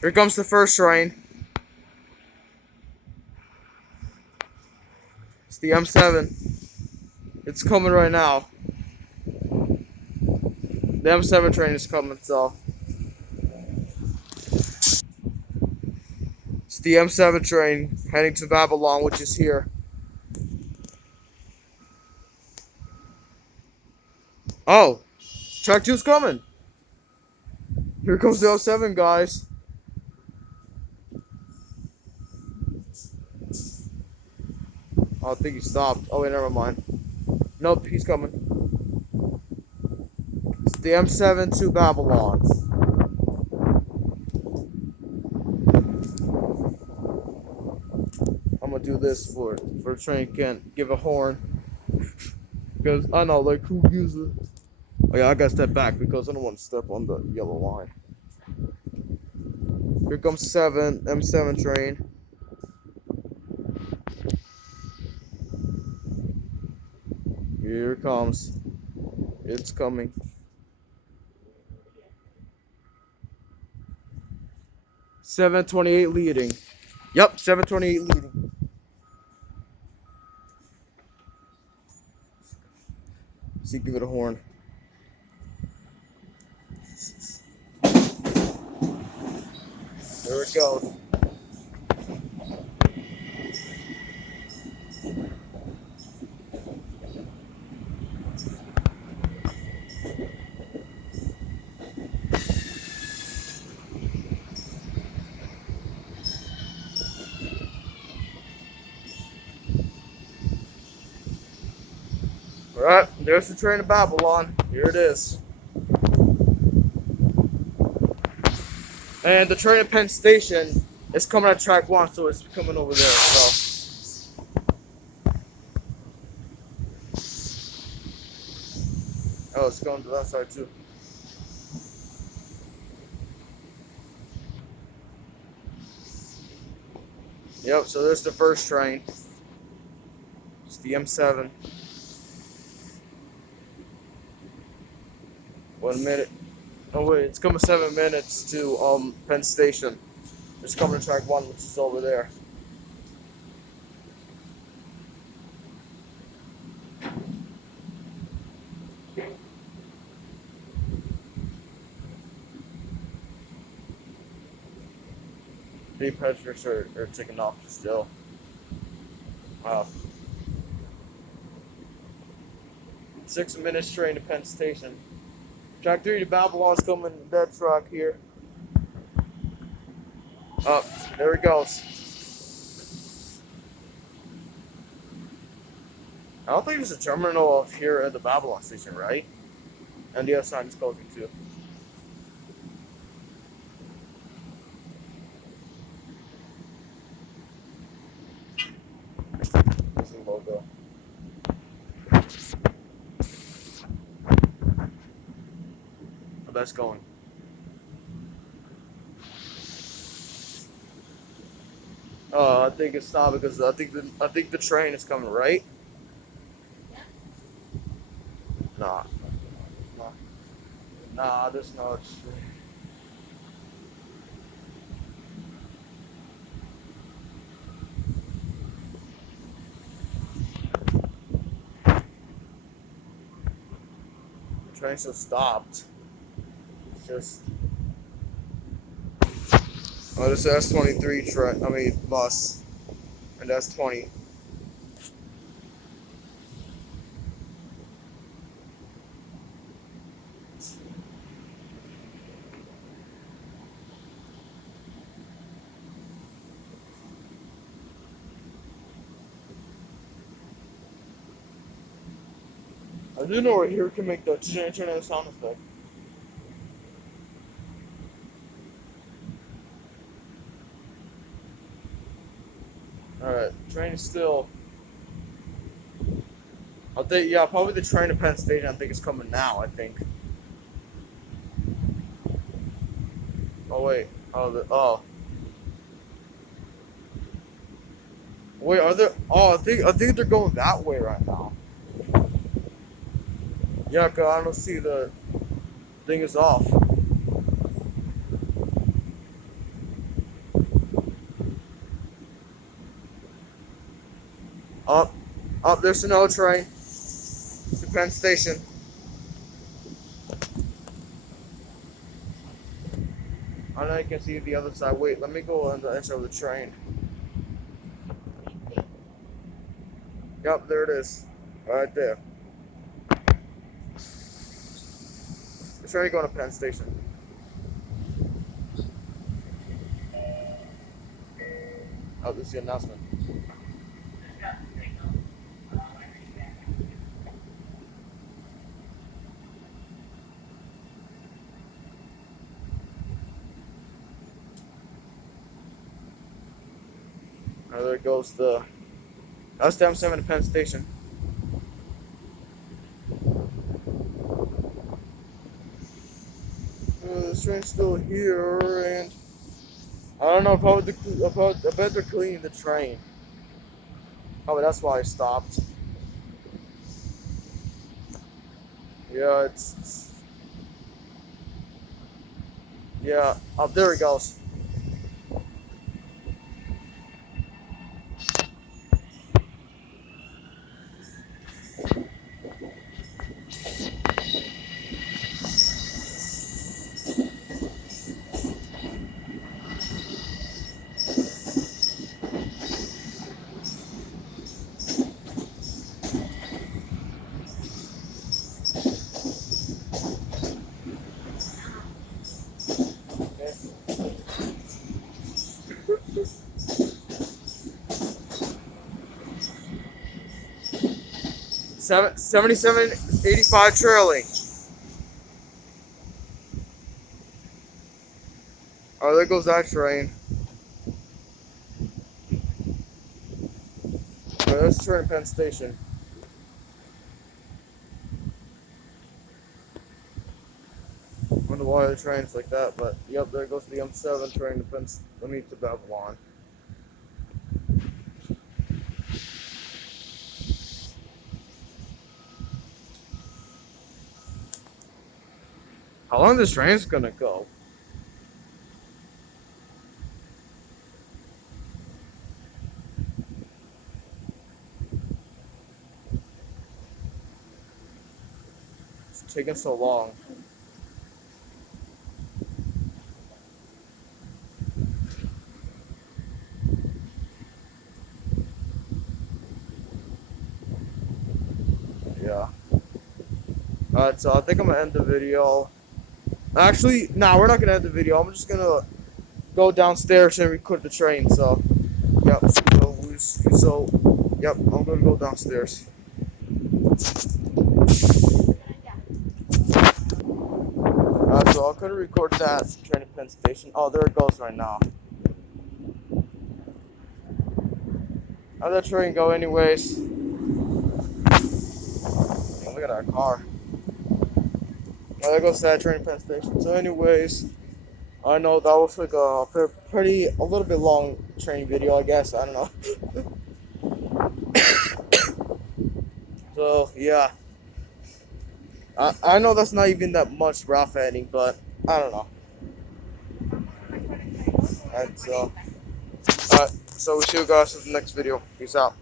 Here comes the first train. It's the M7. It's coming right now. The M7 train is coming, so. It's the M7 train heading to Babylon, which is here. Oh, track 2's coming. Here comes the M7, guys. Oh, I think he stopped. Oh, wait, never mind. Nope, he's coming. It's the M7 to Babylon. I'm gonna do this for the train can't give a horn. Because I know, like, who uses it? Oh, yeah, I gotta step back because I don't want to step on the yellow line. Here comes M7 train. Here it comes. It's coming. 728 leading. Yep, 728 leading. See, give it a horn. There it goes. Alright, there's the train to Babylon. Here it is. And the train at Penn Station is coming at track 1, so it's coming over there. So. Oh, it's going to that side too. Yep, so there's the first train. It's the M7. 1 minute. Oh wait, it's coming 7 minutes to Penn Station. It's coming to track 1, which is over there. The passengers are taking off still. Wow. 6 minutes train to Penn Station. Track 3 to Babylon's coming that track here. Up, there it goes. I don't think there's a terminal of here at the Babylon station, right? And the other side is closing too. There's the logo. Oh, that's going. I think it's not because I think the train is coming, right? Nah. Nah, there's no train. The train's just stopped. It's just. Oh, this is S23 train. I mean bus, and S20. I do know right here can make the internet sound effect. Alright, train is still. I think, yeah, probably the train to Penn Station, I think, is coming now, I think. Oh, wait. Oh. Wait, are there. Oh, I think they're going that way right now. Yeah, cause I don't see the thing is off. Oh, there's another train to Penn Station. I know you can see the other side. Wait, let me go on the edge of the train. Yep, there it is. Right there. The train going to Penn Station. Oh, this is the announcement. Oh, there goes the. That's Stamp 7 to Penn Station. This train's still here, and I don't know I bet they're cleaning the train. Oh, but that's why I stopped. Yeah, yeah. Oh, there he goes. Okay. 7785 trailing. Oh, there goes that train. Oh, there's the train at Penn Station. Wonder why the train's like that, but yep, there goes the M7 train to Penn. Let me to Babylon. How long this train's gonna go? It's taking so long. Yeah. Alright, so I think I'm gonna end the video. Actually, nah, we're not gonna end the video. I'm just gonna go downstairs and record the train. So, yep. Yep. I'm gonna go downstairs. So I couldn't record that train at Penn Station. Oh, there it goes right now. How'd that train go, anyways? Oh, look at that car. Oh, there goes that train at Penn Station. So, anyways, I know that was like a little bit long train video, I guess. I don't know. So, yeah. I know that's not even that much rough editing, but I don't know. Alright, so we'll see you guys in the next video. Peace out.